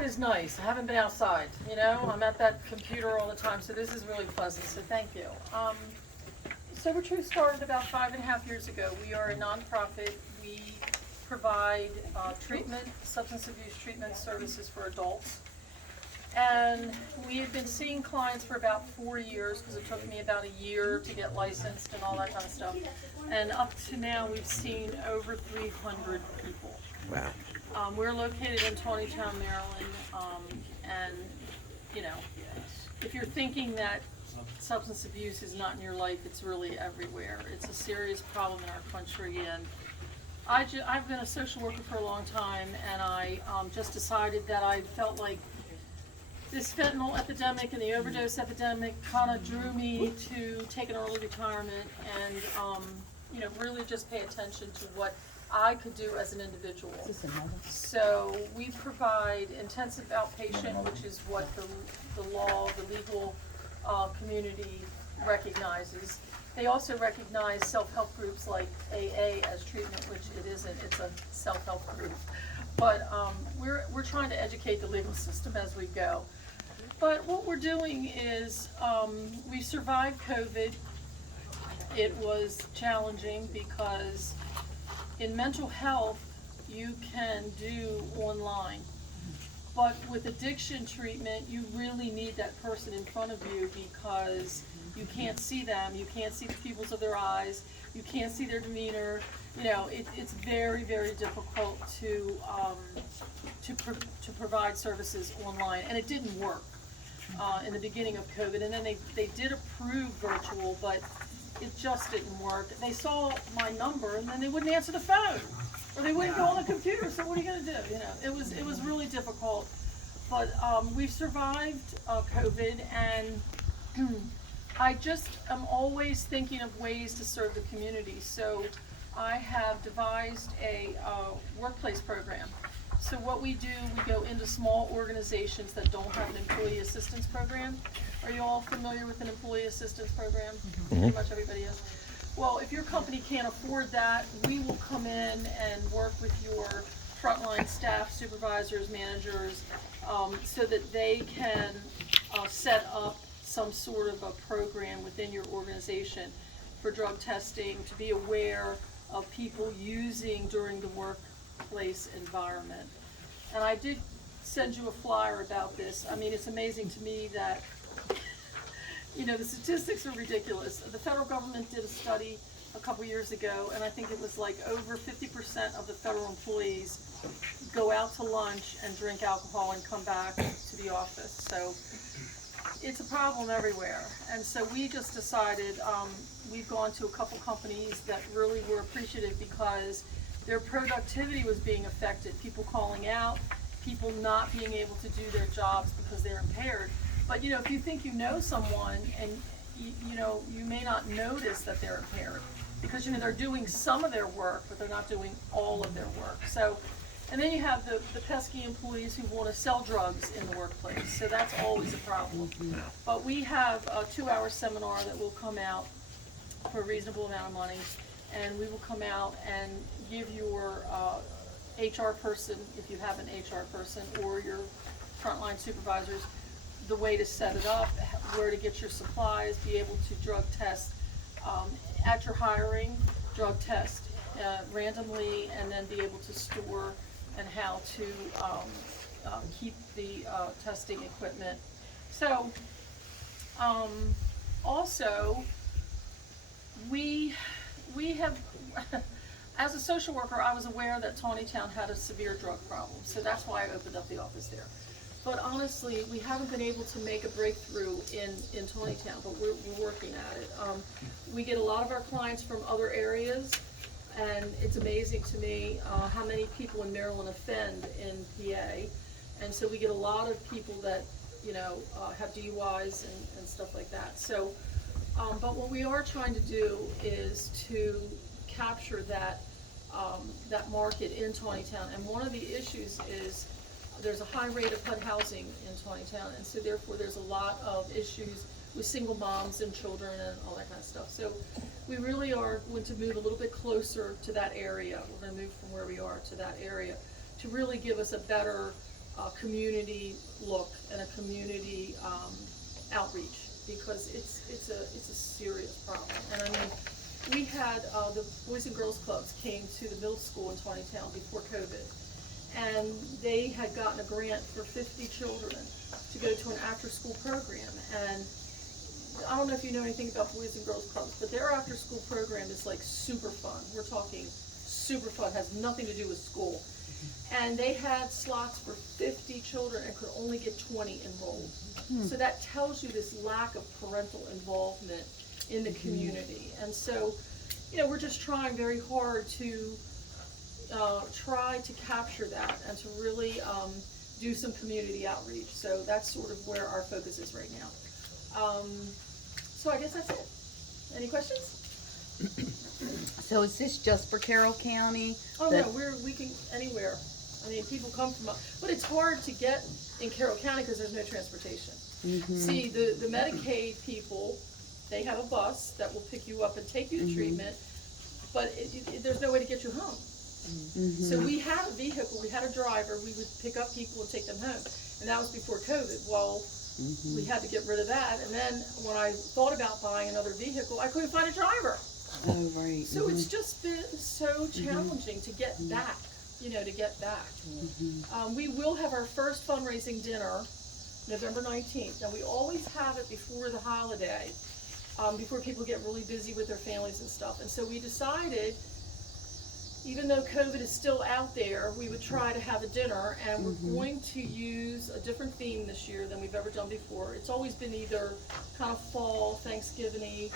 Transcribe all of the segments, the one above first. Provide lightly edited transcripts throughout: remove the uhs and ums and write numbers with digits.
Inside is nice. I haven't been outside, you know? I'm at that computer all the time, so this is really pleasant, so thank you. Sober Truth started about 5.5 years ago. We are a nonprofit. We provide treatment, substance abuse treatment services for adults. And we had been seeing clients for about 4 years, because it took me about a year to get licensed and all that kind of stuff. And up to now, we've seen over 300 people. Wow. We're located in Tawnytown, Maryland, and, you know, if you're thinking that substance abuse is not in your life, it's really everywhere. It's a serious problem in our country, and I've been a social worker for a long time, and I just decided that I felt like this fentanyl epidemic and the overdose epidemic kind of drew me to take an early retirement and, you know, really just pay attention to what I could do as an individual. So we provide intensive outpatient, which is what the law, the legal community recognizes. They also recognize self-help groups like AA as treatment, which it isn't. It's a self-help group. But we're trying to educate the legal system as we go. But what we're doing is we survived COVID. It was challenging because in mental health, you can do online. But with addiction treatment, you really need that person in front of you because you can't see them, you can't see the pupils of their eyes, you can't see their demeanor. You know, it's very, very difficult to provide services online, and it didn't work in the beginning of COVID. And then they did approve virtual, but it just didn't work. They saw my number, and then they wouldn't answer the phone, or they wouldn't go on the computer. So what are you going to do? You know, it was really difficult. But we've survived COVID, and I just am always thinking of ways to serve the community. So I have devised a workplace program. So what we do, we go into small organizations that don't have an employee assistance program. Are you all familiar with an employee assistance program? Pretty much everybody is. Well, if your company can't afford that, we will come in and work with your frontline staff, supervisors, managers, so that they can set up some sort of a program within your organization for drug testing, to be aware of people using during the workplace environment. And I did send you a flyer about this. I mean, it's amazing to me that, you know, the statistics are ridiculous. The federal government did a study a couple years ago, and I think it was like over 50% of the federal employees go out to lunch and drink alcohol and come back to the office. So it's a problem everywhere. And so we just decided, we've gone to a couple companies that really were appreciative because their productivity was being affected. People calling out, people not being able to do their jobs because they're impaired. But you know, if you think you know someone, and you know, you may not notice that they're impaired because, you know, they're doing some of their work, but they're not doing all of their work. So, and then you have the pesky employees who want to sell drugs in the workplace. So that's always a problem. But we have a 2-hour seminar that will come out for a reasonable amount of money, and we will come out and give your HR person, if you have an HR person, or your frontline supervisors, the way to set it up, where to get your supplies, be able to drug test at your hiring, drug test randomly, and then be able to store and how to keep the testing equipment. So also we have, as a social worker, I was aware that Tawnytown had a severe drug problem, so that's why I opened up the office there. But honestly, we haven't been able to make a breakthrough in Tawnytown, but we're working at it. We get a lot of our clients from other areas, and it's amazing to me how many people in Maryland offend in PA. And so we get a lot of people that, you know, have DUIs and stuff like that. So, but what we are trying to do is to capture that market in Tawnytown. And one of the issues is there's a high rate of HUD housing in Tawnytown, and so therefore there's a lot of issues with single moms and children and all that kind of stuff. So we really are going to move a little bit closer to that area. We're going to move from where we are to that area to really give us a better community look and a community outreach, because it's a serious problem. And I mean, we had the Boys and Girls Clubs came to the middle school in Tawnytown before COVID, and they had gotten a grant for 50 children to go to an after-school program. And I don't know if you know anything about Boys and Girls Clubs, but their after-school program is like super fun. We're talking super fun, has nothing to do with school. And they had slots for 50 children and could only get 20 enrolled. So that tells you this lack of parental involvement in the community. And so, you know, we're just trying very hard to try to capture that and to really do some community outreach. So that's sort of where our focus is right now. So I guess that's it. Any questions? So is this just for Carroll County? Oh no, we can anywhere. I mean, people come from, but it's hard to get in Carroll County because there's no transportation. See, the Medicaid people, they have a bus that will pick you up and take you to treatment, but there's no way to get you home. So we had a vehicle, we had a driver, we would pick up people and take them home. And that was before COVID. Well, we had to get rid of that. And then when I thought about buying another vehicle, I couldn't find a driver. Oh, right. So it's just been so challenging to get back, you know, to get back. We will have our first fundraising dinner November 19th. Now, we always have it before the holiday, before people get really busy with their families and stuff. And so we decided, even though COVID is still out there, we would try to have a dinner, and we're going to use a different theme this year than we've ever done before. It's always been either kind of fall, Thanksgiving-y,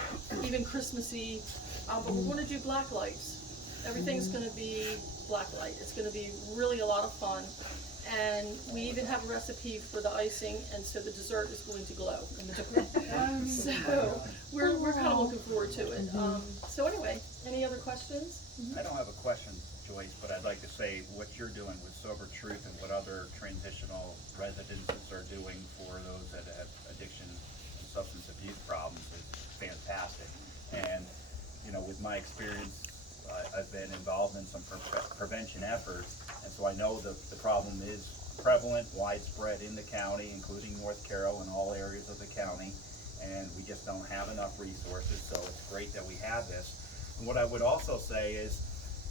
even Christmassy, but we're going to do black lights. Everything's going to be black light. It's going to be really a lot of fun, and we even have a recipe for the icing, and so the dessert is going to glow. So we're kind of looking forward to it. So anyway, any other questions? I don't have a question, Joyce, but I'd like to say what you're doing with Sober Truth and what other transitional residences are doing for those that have addiction and substance abuse problems is fantastic. And, you know, with my experience, I've been involved in some prevention efforts, and so I know the problem is prevalent, widespread in the county, including North Carroll and all areas of the county, and we just don't have enough resources, so it's great that we have this. And what I would also say is,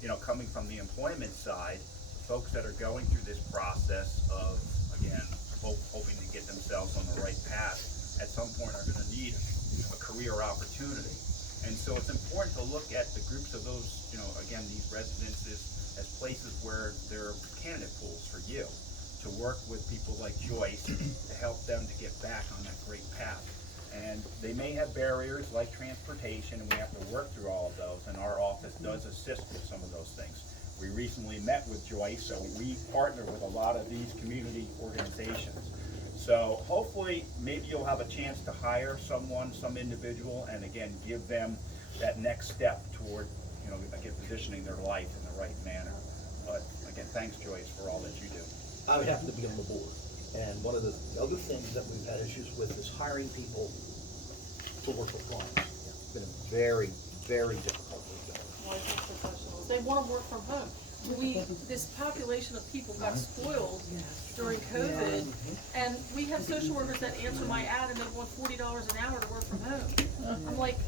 you know, coming from the employment side, folks that are going through this process of, again, hoping to get themselves on the right path, at some point are going to need a career opportunity. And so it's important to look at the groups of those, you know, again, these residences as places where there are candidate pools for you, to work with people like Joyce to help them to get back on that great path. And they may have barriers like transportation, and we have to work through all of those, and our office does assist with some of those things. We recently met with Joyce, so we partner with a lot of these community organizations. So hopefully, maybe you'll have a chance to hire someone, some individual, and again, give them that next step toward, you know, again, positioning their life in the right manner. But again, thanks, Joyce, for all that you do. I would happen to be on the board. And one of the other things that we've had issues with is hiring people to work with clients. It's been a very, very difficult thing. Licensed professionals. They want to work from home. This population of people got spoiled during COVID, and we have social workers that answer my ad and they want $40 an hour to work from home. I'm like,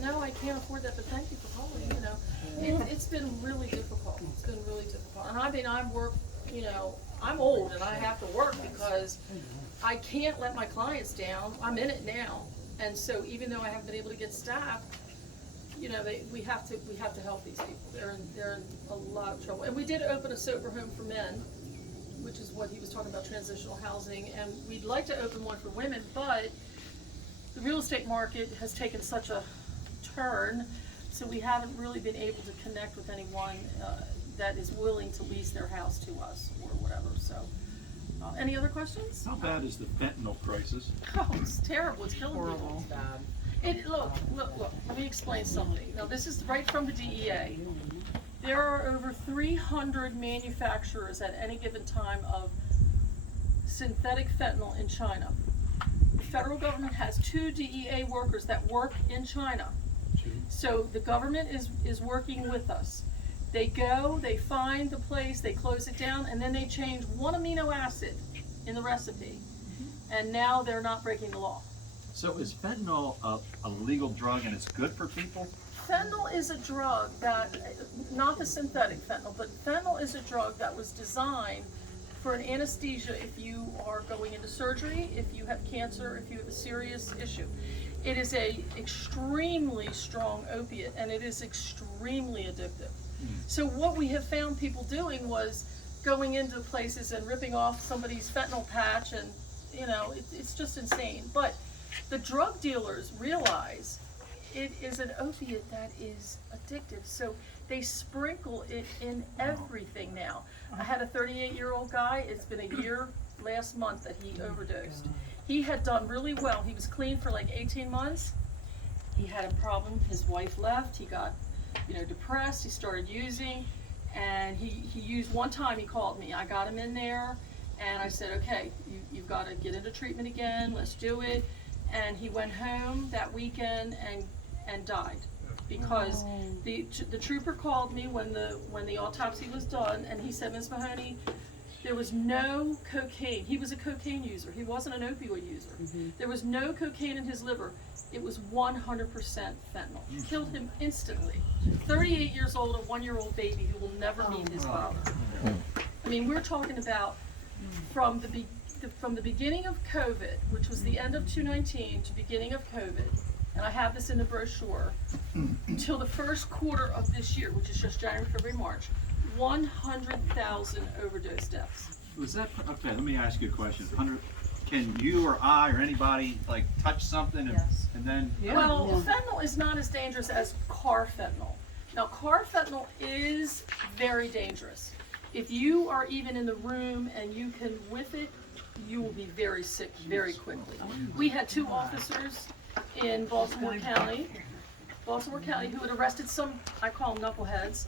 no, I can't afford that, but thank you for calling, you know. It's been really difficult. It's been really difficult. And I mean, you know, I'm old and I have to work because I can't let my clients down. I'm in it now. And so even though I haven't been able to get staff, you know, we have to help these people. They're in a lot of trouble. And we did open a sober home for men, which is what he was talking about, transitional housing. And we'd like to open one for women, but the real estate market has taken such a turn, so we haven't really been able to connect with anyone that is willing to lease their house to us or whatever. So, any other questions? How bad is the fentanyl crisis? Oh, it's terrible. It's killing people. Look, let me explain something. Now, this is right from the DEA. There are over 300 manufacturers at any given time of synthetic fentanyl in China. The federal government has 2 DEA workers that work in China. So the government is working with us. They go, they find the place, they close it down, and then they change one amino acid in the recipe, and now they're not breaking the law. So is fentanyl a legal drug and it's good for people? Fentanyl is a drug that, not the synthetic fentanyl, but fentanyl is a drug that was designed for an anesthesia if you are going into surgery, if you have cancer, if you have a serious issue. It is a extremely strong opiate, and it is extremely addictive. So what we have found people doing was going into places and ripping off somebody's fentanyl patch, and it's just insane. But the drug dealers realize it is an opiate that is addictive, so they sprinkle it in everything now. I had a 38-year-old guy, it's been a year last month that he overdosed. He had done really well, he was clean for like 18 months. He had a problem, his wife left, he got depressed, he started using, and he used one time. He called me, I got him in there, and I said, okay, you've got to get into treatment again, let's do it. And he went home that weekend and died, because the trooper called me when the autopsy was done, and he said, Ms. Mahoney, there was no cocaine. He was a cocaine user. He wasn't an opioid user. There was no cocaine in his liver. It was 100% fentanyl. Killed him instantly. 38 years old, a 1-year-old baby who will never meet his father. I mean, we're talking about from the beginning of COVID, which was the end of 2019 to beginning of COVID, and I have this in the brochure, until the first quarter of this year, which is just January, February, March, 100,000 overdose deaths. Was that, okay, let me ask you a question. Can you or I or anybody like touch something and then? Well, fentanyl is not as dangerous as carfentanil. Now, carfentanil is very dangerous. If you are even in the room and you can whiff it, you will be very sick very quickly. We had 2 officers in Baltimore County who had arrested some, I call them knuckleheads,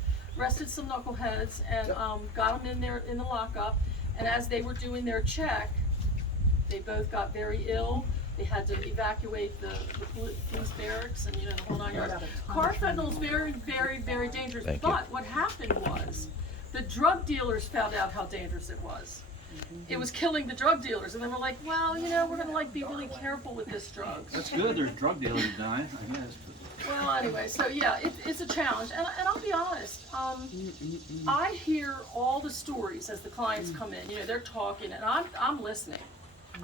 and got them in there in the lockup, and as they were doing their check, they both got very ill. They had to evacuate the police barracks and the whole 9 yards. Carfentanil is very, very, very dangerous, but what happened was the drug dealers found out how dangerous it was. It was killing the drug dealers, and they were like, well, we're gonna be really careful with this drug. That's good, there's drug dealers dying, I guess. Well, anyway, so yeah, it's a challenge, and I'll be honest, I hear all the stories as the clients come in, they're talking, and I'm listening.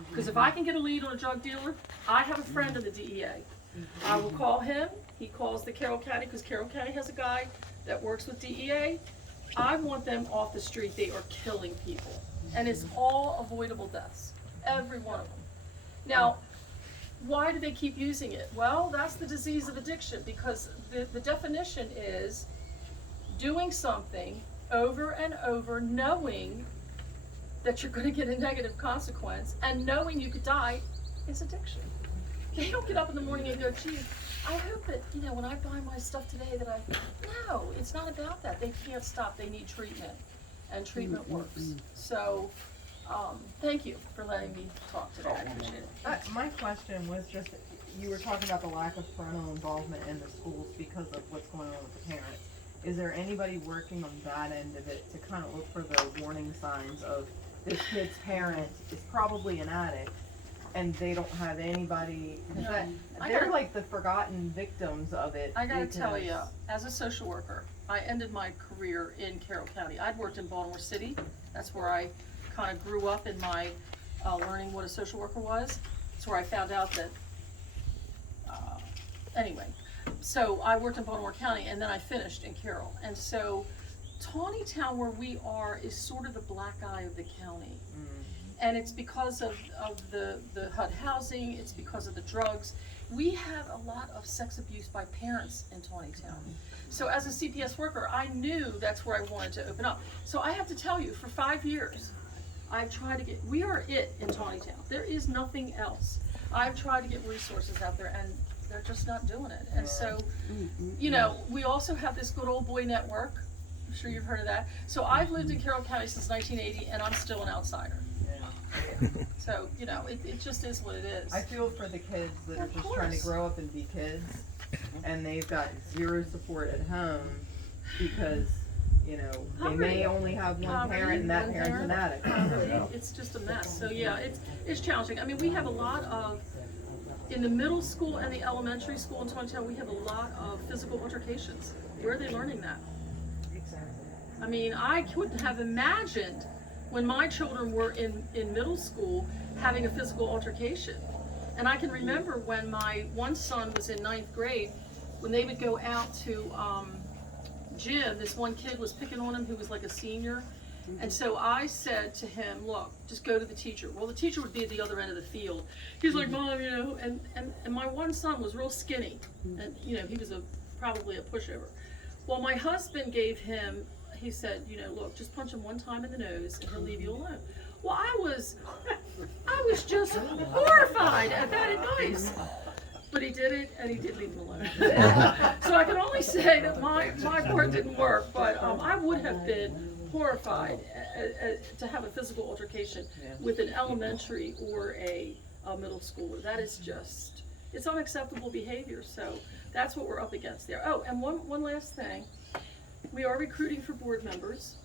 Because if I can get a lead on a drug dealer, I have a friend in the DEA. I will call him, he calls the Carroll County, because Carroll County has a guy that works with DEA. I want them off the street, they are killing people. And it's all avoidable deaths, every one of them. Now, why do they keep using it? Well, that's the disease of addiction, because the definition is doing something over and over, knowing that you're going to get a negative consequence, and knowing you could die is addiction. They don't get up in the morning and go, gee, I hope that, when I buy my stuff today that no, it's not about that. They can't stop, they need treatment, and treatment works. So, thank you for letting me talk today, I appreciate it. My question was just, you were talking about the lack of parental involvement in the schools because of what's going on with the parents. Is there anybody working on that end of it to kind of look for the warning signs of this kid's parent is probably an addict and they don't have anybody, because they're like the forgotten victims of it. I gotta tell you, as a social worker, I ended my career in Carroll County. I'd worked in Baltimore City. That's where I kind of grew up in my learning what a social worker was. That's where I found out that, anyway. So I worked in Baltimore County, and then I finished in Carroll. And so Tawnytown, where we are, is sort of the black eye of the county. And it's because of the HUD housing, it's because of the drugs. We have a lot of sex abuse by parents in Tawnytown. So as a CPS worker, I knew that's where I wanted to open up. So I have to tell you, for 5 years, I've tried to get, we are it in Tawnytown. There is nothing else. I've tried to get resources out there, and they're just not doing it. And so, we also have this good old boy network. I'm sure you've heard of that. So I've lived in Carroll County since 1980, and I'm still an outsider. So, it just is what it is. I feel for the kids that are just trying to grow up and be kids, and they've got zero support at home because, you know, they Poverty. may only have one Poverty, parent and that one parent's an parent. addict. Poverty, it's just a mess. So yeah, it's challenging. I mean, we have a lot of, in the middle school and the elementary school in Tawnytown, we have a lot of physical altercations. Where are they learning that? I mean, I couldn't have imagined when my children were in middle school having a physical altercation. And I can remember when my one son was in 9th grade, when they would go out to gym, this one kid was picking on him who was like a senior. And so I said to him, look, just go to the teacher. Well, the teacher would be at the other end of the field. He's like, Mom, you know, and my one son was real skinny. And, you know, he was probably a pushover. Well, my husband gave him, he said, you know, look, just punch him one time in the nose and he'll leave you alone. Well, I was just horrified at that advice. But he did it, and he did leave him alone. So I can only say that my part didn't work, but I would have been horrified to have a physical altercation with an elementary or a middle schooler. That is just, it's unacceptable behavior, so that's what we're up against there. Oh, and one last thing. We are recruiting for board members.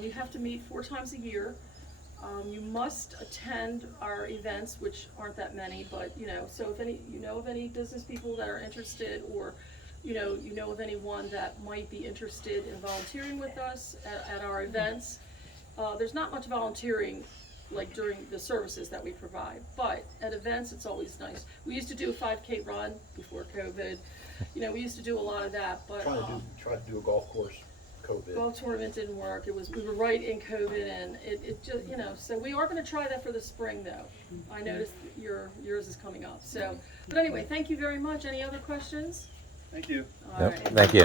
You have to meet 4 times a year. You must attend our events, which aren't that many, but you know, so if you know of any business people that are interested, or you know of anyone that might be interested in volunteering with us at our events, there's not much volunteering like during the services that we provide, but at events it's always nice. We used to do a 5K run before COVID. You know, we used to do a lot of that, but Try to do a golf course, COVID. golf tournament didn't work. We were right in COVID, and it just, you know, so we are going to try that for the spring though. I noticed yours is coming up. So, but anyway, thank you very much. Any other questions? Thank you. All right. Thank you.